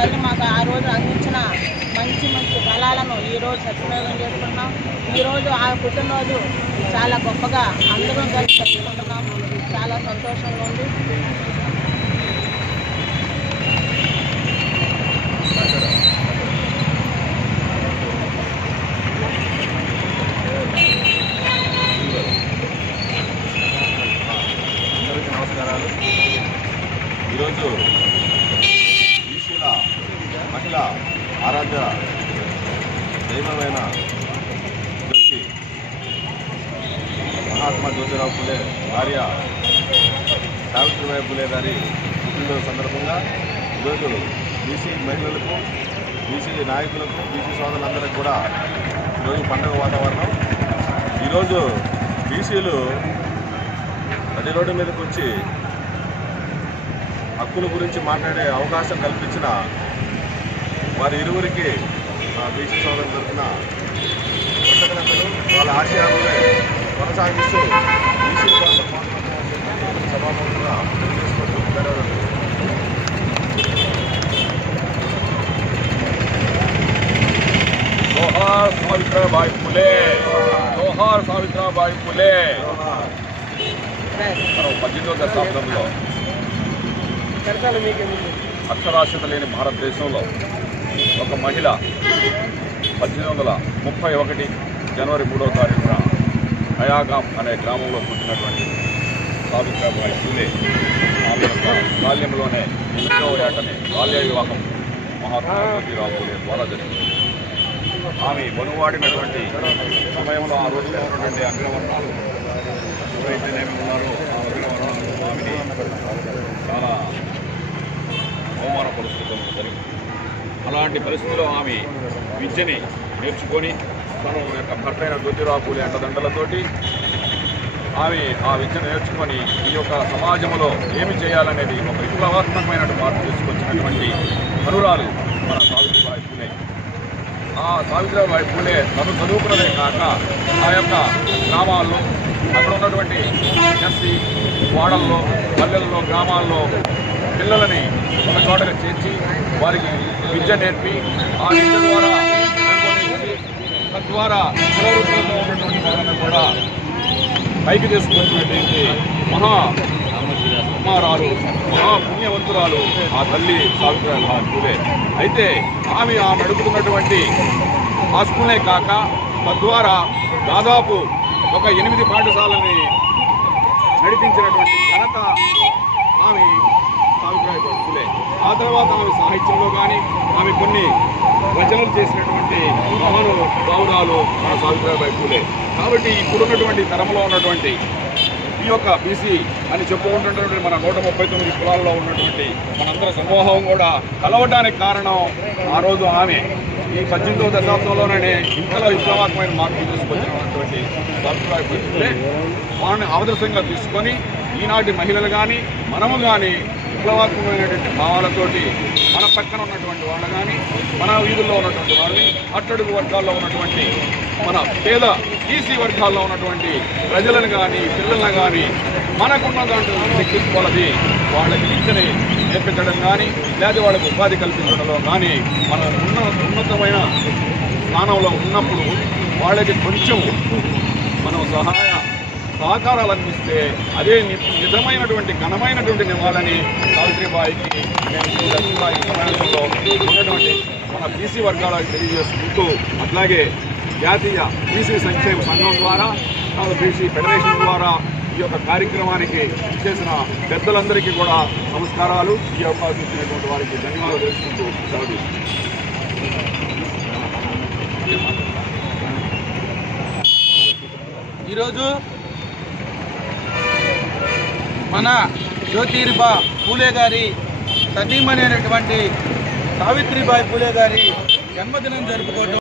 తల్లి మాకు ఆ రోజు అందించిన మంచి మంచి ఫలాలను ఈరోజు సద్వినియోగం చేసుకుంటున్నాం. ఈరోజు ఆ పుట్టినరోజు చాలా గొప్పగా అందరం కలిసి జరుపుకుంటున్నాం. చాలా సంతోషంగా ఉంది. నమస్కారాలు. ఈరోజు బీసీల మహిళ ఆరాధ్య దైవమైన జ్యోతి మహాత్మా జ్యోతిరావు ఫులే భార్య సావిత్రిబాయి ఫులే గారి పుట్టినరోజు సందర్భంగా ఈరోజు బీసీ మహిళలకు, బీసీ నాయకులకు, బీసీ సోదరులందరికీ కూడా ఈరోజు పండుగ వాతావరణం. ఈరోజు బీసీలు నడి రోడ్డు మీదకి వచ్చి హక్కుల గురించి మాట్లాడే అవకాశం కల్పించిన వారి ఇరువురికి బీసీ సోదరుల తరఫున కృతజ్ఞతలు. వాళ్ళ ఆశయాలను కొనసాగిస్తూ బీసీ సభాముఖంగా చేసుకుంటూ ధన్యవాదాలు. జోహార్ సావిత్రిబాయి ఫులే, జోహార్ సావిత్రిబాయి ఫులే. 18వ దశాబ్దంలో అక్షరాస్యత లేని భారతదేశంలో ఒక మహిళ 1831 జనవరి 3వ తారీఖున హయాగాం అనే గ్రామంలో పుట్టినటువంటి సావిత్రిబాయి ఫులే ఆమె యొక్క బాల్యంలోనే 8వ ఏటని బాల్య వివాహం మహాత్మా జ్యోతిరావు ఫులే ద్వారా జరిగింది. ఆమె వనువాడినటువంటి సమయంలో ఆ రోజుల్లో ఉన్నటువంటి అగ్రవర్ణాలు ఎవరైతేనేమి ఉన్నారో ఆ అగ్రవర్ణాలు ఆమెని చాలా అవమాన పరిస్థితులు జరిగింది. అలాంటి పరిస్థితుల్లో ఆమె విద్యని నేర్చుకొని తన యొక్క భర్త అయిన జ్యోతిరావు ఫులే అండదండలతోటి ఆమె ఆ విద్యను నేర్చుకొని ఈ యొక్క సమాజంలో ఏమి చేయాలనేది ఒక విప్లవాత్మకమైన మార్పు తీసుకొచ్చినటువంటి మనురాలు మన సావిత్రిబాయి ఫులే. ఆ సావిత్రిబాయి ఫులే తను చదువుకున్నదే కాక ఆ యొక్క గ్రామాల్లో అక్కడ ఉన్నటువంటి ఎస్సీ వాడల్లో, పల్లెల్లో, గ్రామాల్లో పిల్లలని ఒక చోటగా చేర్చి వారికి విద్య నేర్పి ఆ విద్య ద్వారా తద్వారా కులవృత్తుల్లో ఉన్నటువంటి వాళ్ళని కూడా పైకి తీసుకొచ్చినటువంటి కుమారాలు, మహాపుణ్యవంతురాలు ఆ తల్లి సావిత్రిబాయి ఫులే. అయితే ఆమె నడుపుతున్నటువంటి ఆ స్కూలే కాక తద్వారా దాదాపు ఒక 8 పాఠశాలని నడిపించినటువంటి ఘనత ఆమె సావిత్రిబాయి ఫులే. ఆ తర్వాత ఆమె సాహిత్యంలో కానీ ఆమె కొన్ని రచనలు చేసినటువంటి మహానుభావురాలు మన సావిత్రిబాయి ఫులే. కాబట్టి ఇప్పుడున్నటువంటి తరంలో ఉన్నటువంటి ఈ యొక్క బీసీ అని చెప్పుకుంటున్నటువంటి మన 139 కులాల్లో ఉన్నటువంటి మనందరి సమూహం కూడా కలవడానికి కారణం ఆ రోజు ఆమె ఈ 18వ దశాబ్దంలోనే ఇంతలో విప్లవాత్మకమైన మార్పులు తీసుకొచ్చినటువంటి సావిత్రిబాయి ఫులే వాళ్ళని ఆదర్శంగా తీసుకొని ఈనాటి మహిళలు కానీ మనము కానీ విప్లవాత్మకమైనటువంటి భావాలతోటి మన పక్కన ఉన్నటువంటి వాళ్ళు కానీ, మన వీధుల్లో ఉన్నటువంటి వాళ్ళని, అట్టడుగు వర్గాల్లో ఉన్నటువంటి మన పేద బీసీ వర్గాల్లో ఉన్నటువంటి ప్రజలను కానీ, పిల్లలను కానీ మనకున్న దాంట్లో శక్తించుకోవాలని వాళ్ళకి విద్యని నేర్పించడం కానీ, లేదా వాళ్ళకి ఉపాధి కల్పించడంలో కానీ మనం ఉన్నతమైన స్థానంలో ఉన్నప్పుడు వాళ్ళకి కొంచెం మనం సహకారాలు అందిస్తే అదే నిజమైనటువంటి ఘనమైనటువంటి నివాళని సావిత్రిబాయికి సమాజంలో ఉన్నటువంటి మన బీసీ వర్గాలకు తెలియజేసుకుంటూ, అట్లాగే జాతీయ బీసీ సంక్షేమ సంఘం ద్వారా, బీసీ ఫెడరేషన్ ద్వారా ఈ యొక్క కార్యక్రమానికి చేసిన పెద్దలందరికీ కూడా నమస్కారాలు. ఈ అవకాశం ఇచ్చినటువంటి వారికి ధన్యవాదాలు తెలుసుకుంటూ సెలవు. ఈరోజు మన జ్యోతిబా ఫూలే గారి సతీమణి అయినటువంటి సావిత్రిబాయి ఫూలే గారి జన్మదినం జరుపుకోవడం